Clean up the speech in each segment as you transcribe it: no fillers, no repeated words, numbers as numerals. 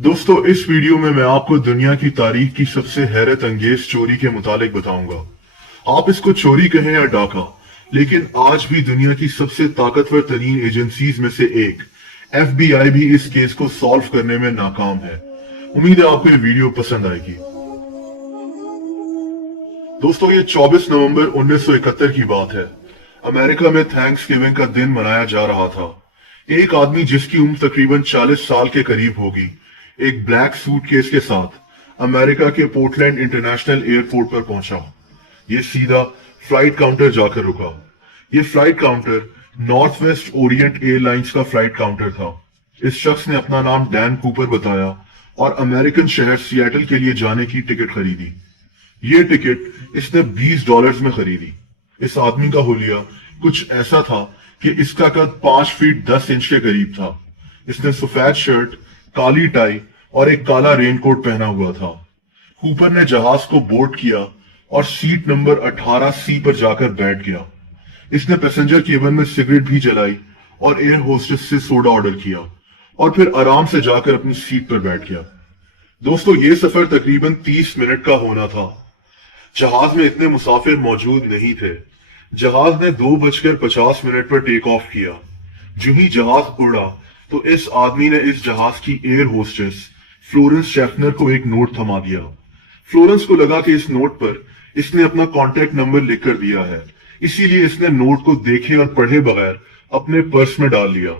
दोस्तों, इस वीडियो में मैं आपको दुनिया की तारीख की सबसे हैरत अंगेज चोरी के मुतालिक बताऊंगा। आप इसको चोरी कहें या डाका, लेकिन आज भी दुनिया की सबसे ताकतवर तरीन एजेंसीज में से एक FBI भी इस केस को सॉल्व करने में नाकाम है। उम्मीद है आपको ये वीडियो पसंद आएगी। दोस्तों, ये 24 नवंबर 1971 की बात है। अमेरिका में थैंक्स गिविंग का दिन मनाया जा रहा था। एक आदमी जिसकी उम्र तकरीबन 40 साल के करीब होगी, एक ब्लैक सूटकेस के साथ अमेरिका के पोर्टलैंड इंटरनेशनल एयरपोर्ट पर पहुंचा। ये सीधा फ्लाइट काउंटर जाकर रुका। ये flight counter north west Orient airlines का फ्लाइट काउंटर था। इस शख्स ने अपना नाम डैन कूपर बताया और अमेरिकन शहर सिएटल के लिए जाने की टिकट खरीदी। ये टिकट इसने $20 में खरीदी। इस आदमी का हुलिया कुछ ऐसा था कि इसका कद 5 फीट 10 इंच के करीब था। इसने सफेद शर्ट, काली टाई और एक काला रेनकोट पहना हुआ था। कूपर ने जहाज को बोर्ड किया और सीट नंबर 18C पर जाकर बैठ गया। इसने पैसेंजर केबिन में सिगरेट भी जलाई और एयर होस्टेस से सोडा ऑर्डर किया और फिर आराम से जाकर अपनी सीट पर बैठ गया। दोस्तों, ये सफर तकरीबन 30 मिनट का होना था। जहाज में इतने मुसाफिर मौजूद नहीं थे। जहाज ने 2:50 पर टेक ऑफ किया। जो ही जहाज उड़ा तो इस आदमी ने इस जहाज की एयर होस्टेस फ्लोरेंस शेफनर को एक नोट थमा दिया। फ्लोरेंस को लगा कि इस नोट पर इसने अपना कॉन्टैक्ट नंबर लिख कर दिया है, इसीलिए इसने नोट को देखे और पढ़े बगैर अपने पर्स में डाल लिया।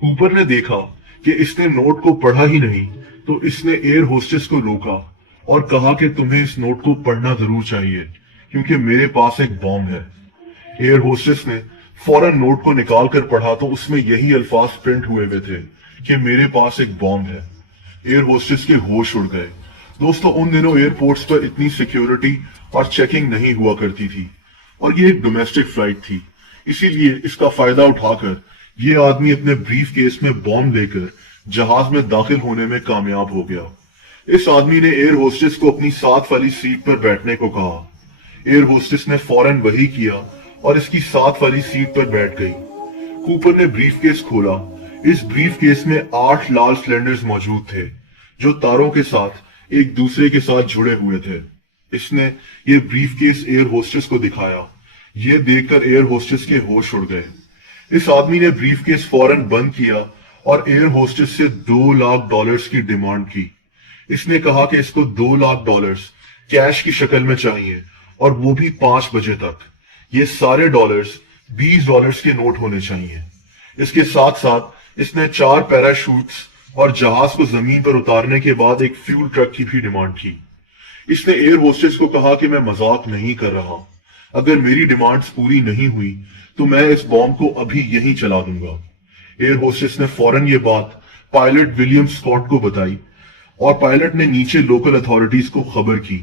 कूपर ने देखा कि इसने नोट को पढ़ा ही नहीं, तो इसने एयर होस्टेस को रोका और कहा कि तुम्हें इस नोट को पढ़ना जरूर चाहिए क्योंकि मेरे पास एक बॉम्ब है। एयर होस्टेस ने फौरन नोट को निकाल कर पढ़ा तो उसमें यही अल्फाज प्रिंट हुए थे कि मेरे पास एक बॉम्ब है। एयर होस्टेस के होश उड़ गए। दोस्तों, उन दिनों एयरपोर्ट्स पर इतनी सिक्योरिटी और चेकिंग नहीं हुआ करती थी और ये एक डोमेस्टिक फ्लाइट थी, इसीलिए इसका फायदा उठाकर ये आदमी अपने ब्रीफ केस में बॉम्ब लेकर जहाज में दाखिल होने में कामयाब हो गया। इस आदमी ने एयर होस्टेस को अपनी साथ वाली सीट पर बैठने को कहा। एयर होस्टेस ने फौरन वही किया और इसकी साथ वाली सीट पर बैठ गई। कूपर ने ब्रीफकेस खोला। इस ब्रीफकेस में 8 लाल सिलेंडर्स मौजूद थे जो तारों के साथ एक दूसरे के साथ जुड़े हुए थे। इसने ये ब्रीफकेस एयर होस्टेस को दिखाया। ये देखकर एयर होस्टेस के होश उड़ गए। इस आदमी ने ब्रीफकेस फौरन बंद किया और एयर होस्टेस से $2 लाख की डिमांड की। इसने कहा कि इसको $2 लाख कैश की शक्ल में चाहिए और वो भी 5 बजे तक। ये सारे डॉलर्स $20 के नोट होने चाहिए। इसके साथ साथ इसने 4 पैराशूट्स और जहाज को जमीन पर उतारने के बाद एक फ्यूल ट्रक की भी डिमांड की। इसने एयर होस्टेस को कहा कि मैं मजाक नहीं कर रहा, अगर मेरी डिमांड्स पूरी नहीं हुई तो मैं इस बॉम्ब को अभी यहीं चला दूंगा। एयर होस्टेस ने फौरन ये बात पायलट विलियम स्कॉट को बताई और पायलट ने नीचे लोकल अथॉरिटीज को खबर की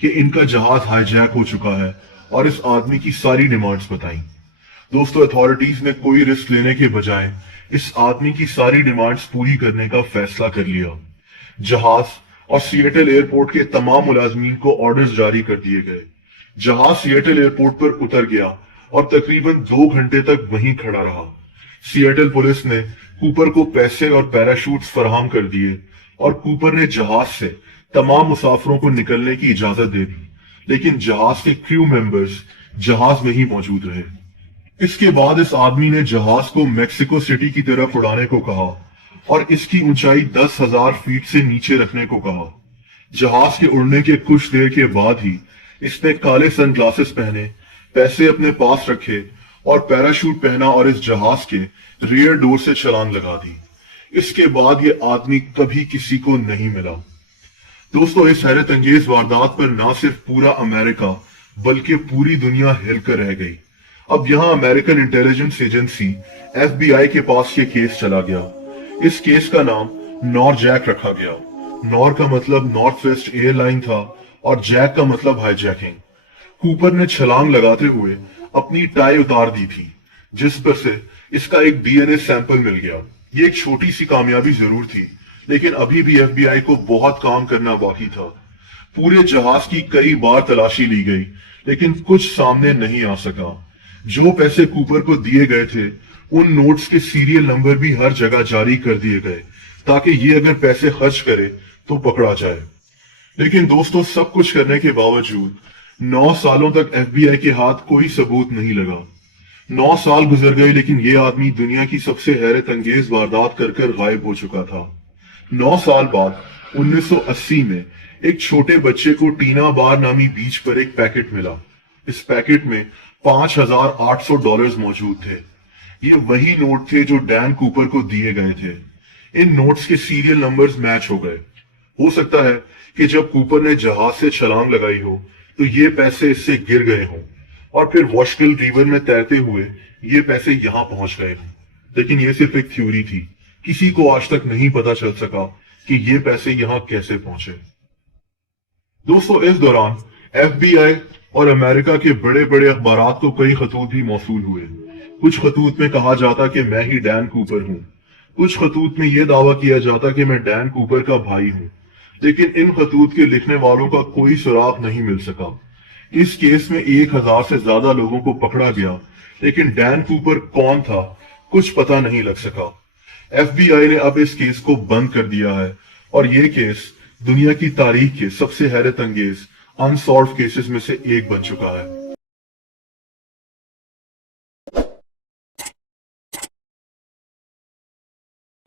कि इनका जहाज हाईजैक हो चुका है और इस आदमी की सारी डिमांड्स बताई। दोस्तों, अथॉरिटीज ने कोई रिस्क लेने के बजाय इस आदमी की सारी डिमांड्स पूरी करने का फैसला कर लिया। जहाज और सिएटल एयरपोर्ट के तमाम मुलाजमीन को ऑर्डर्स जारी कर दिए गए। जहाज सिएटल एयरपोर्ट पर उतर गया और तकरीबन 2 घंटे तक वहीं खड़ा रहा। सिएटल पुलिस ने कूपर को पैसे और पैराशूट्स फराहम कर दिए और कूपर ने जहाज से तमाम मुसाफिरों को निकलने की इजाजत दे दी, लेकिन जहाज के क्रू मेंबर्स जहाज में ही मौजूद रहे। इसके बाद इस आदमी ने जहाज को मेक्सिको सिटी की तरफ उड़ाने को कहा और इसकी ऊंचाई 10,000 फीट से नीचे रखने को कहा। जहाज के उड़ने के कुछ देर के बाद ही इसने काले सनग्लासेस पहने, पैसे अपने पास रखे और पैराशूट पहना और इस जहाज के रियर डोर से छलांग लगा दी। इसके बाद ये आदमी कभी किसी को नहीं मिला। दोस्तों, इस हैरत अंगेज वारदात पर ना सिर्फ पूरा अमेरिका बल्कि पूरी दुनिया हिल कर रह गई। अब यहाँ अमेरिकन इंटेलिजेंस एजेंसी FBI के पास ये केस चला गया। इस केस का नाम नॉरजैक रखा गया। नॉर का मतलब नॉर्थ वेस्ट एयरलाइन था और जैक का मतलब हाईजैकिंग। कूपर ने छलांग लगाते हुए अपनी टाई उतार दी थी, जिस पर से इसका एक DNA सैंपल मिल गया। ये एक छोटी सी कामयाबी जरूर थी, लेकिन अभी भी FBI को बहुत काम करना बाकी था। पूरे जहाज की कई बार तलाशी ली गई, लेकिन कुछ सामने नहीं आ सका। जो पैसे कूपर को दिए गए थे, उन नोट्स के सीरियल नंबर भी हर जगह जारी कर दिए गए, ताकि ये अगर पैसे खर्च करे तो पकड़ा जाए। लेकिन दोस्तों, सब कुछ करने के बावजूद 9 सालों तक एफबीआई के हाथ कोई सबूत नहीं लगा। 9 साल गुजर गए, लेकिन ये आदमी दुनिया की सबसे हैरत अंगेज वारदात कर कर गायब हो चुका था। 9 साल बाद 1980 में एक छोटे बच्चे को टीना बार नामी बीच पर एक पैकेट मिला। इस पैकेट में $5,800 मौजूद थे। ये वही नोट थे जो डैन कूपर को दिए गए थे। इन नोट्स के सीरियल नंबर्स मैच हो गए। हो सकता है कि जब कूपर ने जहाज से छलांग लगाई हो तो ये पैसे इससे गिर गए हों और फिर वॉशगिल रिवर में तैरते हुए ये पैसे यहां पहुंच गए हों। लेकिन ये सिर्फ एक थ्योरी थी। किसी को आज तक नहीं पता चल सका कि ये पैसे यहां कैसे पहुंचे। दोस्तों, इस दौरान एफबीआई और अमेरिका के बड़े बड़े अखबारात को कई खतूत भी मौसूल हुए। कुछ खतूत में कहा जाता कि मैं ही डैन कूपर हूं। कुछ खतूत में यह दावा किया जाता कि मैं डैन कूपर का भाई हूं। लेकिन इन खतूत के लिखने वालों का कोई सुराग नहीं मिल सका। इस केस में 1000 से ज्यादा लोगों को पकड़ा गया, लेकिन डैन कूपर कौन था कुछ पता नहीं लग सका। एफबीआई ने अब इस केस को बंद कर दिया है और ये केस दुनिया की तारीख के सबसे हैरत अंगेज अनसॉल्व केसेस में से एक बन चुका है।